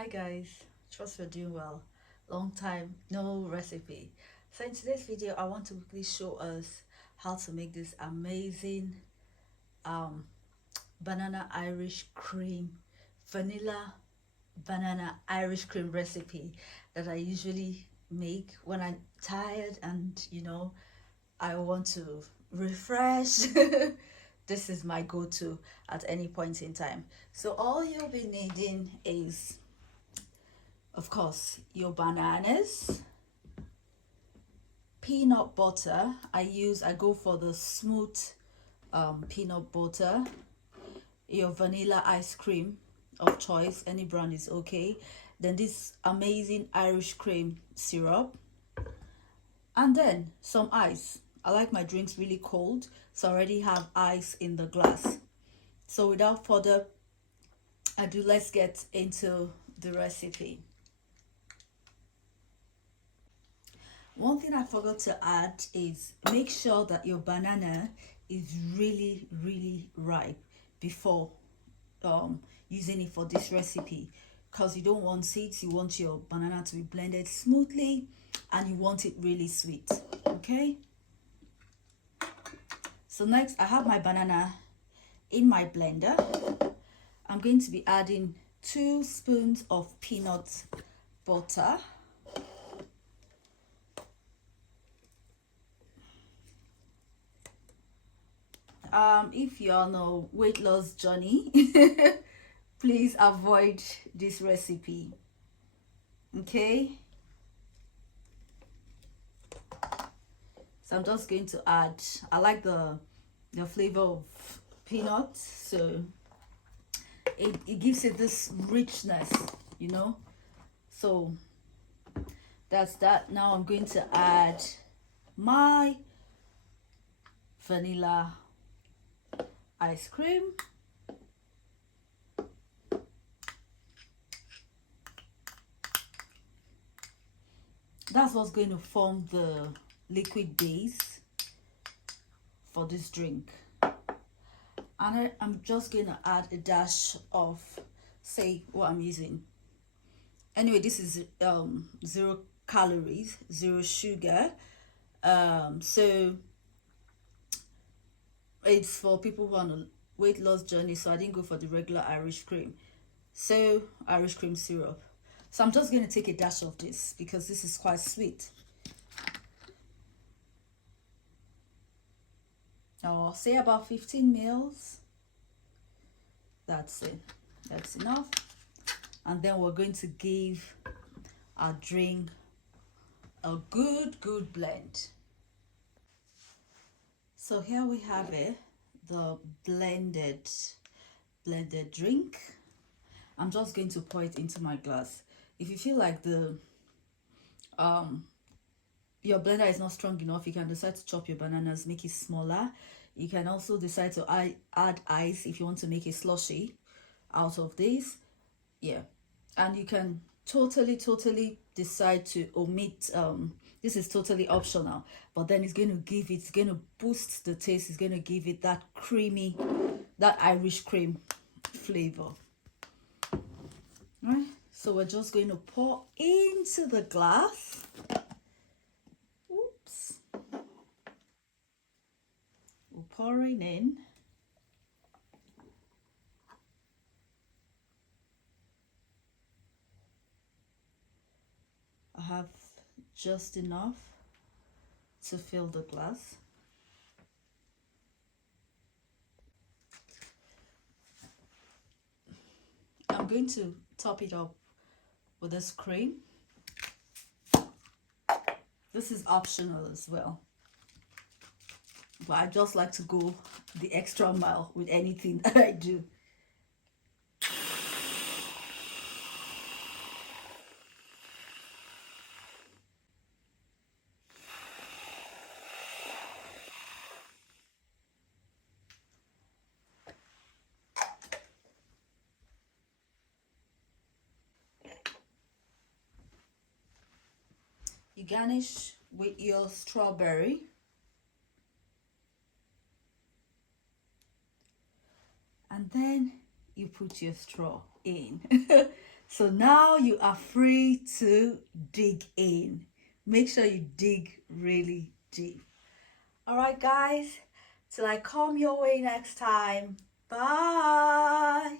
Hi guys, trust you're doing well. Long time no recipe. So in today's video I want to quickly show us how to make this amazing um banana Irish cream vanilla banana Irish cream recipe that I usually make when I'm tired and I want to refresh. This is my go-to at any point in time. So all you'll be needing is, of course, your bananas, peanut butter. I go for the smooth peanut butter, your vanilla ice cream of choice, any brand is okay. Then this amazing Irish cream syrup, and then some ice. I like my drinks really cold, so I already have ice in the glass. So without further ado, let's get into the recipe. One thing I forgot to add is make sure that your banana is really ripe before using it for this recipe, because you don't want seeds. You want your banana to be blended smoothly and you want it really sweet. Okay, so next I have my banana in my blender. I'm going to be adding 2 spoons of peanut butter. If you're on a weight loss journey, please avoid this recipe. Okay, so I'm just going to add, I like the flavor of peanut, so it gives it this richness, you know. So that's that. Now I'm going to add my vanilla ice cream. That's what's going to form the liquid base for this drink. And I'm just going to add a dash of, say, what I'm using. Anyway, this is 0 calories, 0 sugar. So it's for people who are on a weight loss journey, so I didn't go for the regular Irish cream. So Irish cream syrup. So I'm just going to take a dash of this because this is quite sweet. Or say about 15 mils. That's it. That's enough. And then we're going to give our drink a good blend. So here we have it, the blended drink. I'm just going to pour it into my glass. If you feel like the your blender is not strong enough, you can decide to chop your bananas, make it smaller. You can also decide to add ice if you want to make a slushy out of this. Yeah, and you can totally decide to omit. This is totally optional, but then it's going to boost the taste. It's going to give it that creamy, that Irish cream flavor. Right, so we're just going to pour into the glass. Oops, we're pouring in. I have just enough to fill the glass. I'm going to top it up with this cream. This is optional as well, but I just like to go the extra mile with anything that I do. You garnish with your strawberry. And then you put your straw in. So now you are free to dig in. Make sure you dig really deep. All right, guys, till I come your way next time. Bye.